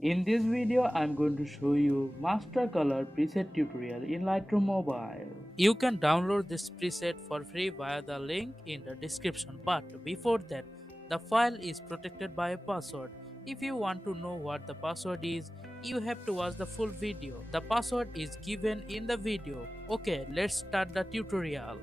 In this video, I'm going to show you Master Color preset tutorial in Lightroom Mobile. You can download this preset for free via the link in the description, but before that, the file is protected by a password. If you want to know what the password is, you have to watch the full video. The password is given in the video. Okay, let's start the tutorial.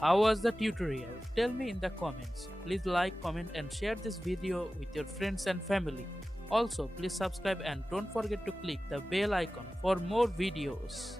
How was the tutorial? Tell me in the comments. Please like, comment and share this video with your friends and family. Also, please subscribe and don't forget to click the bell icon for more videos.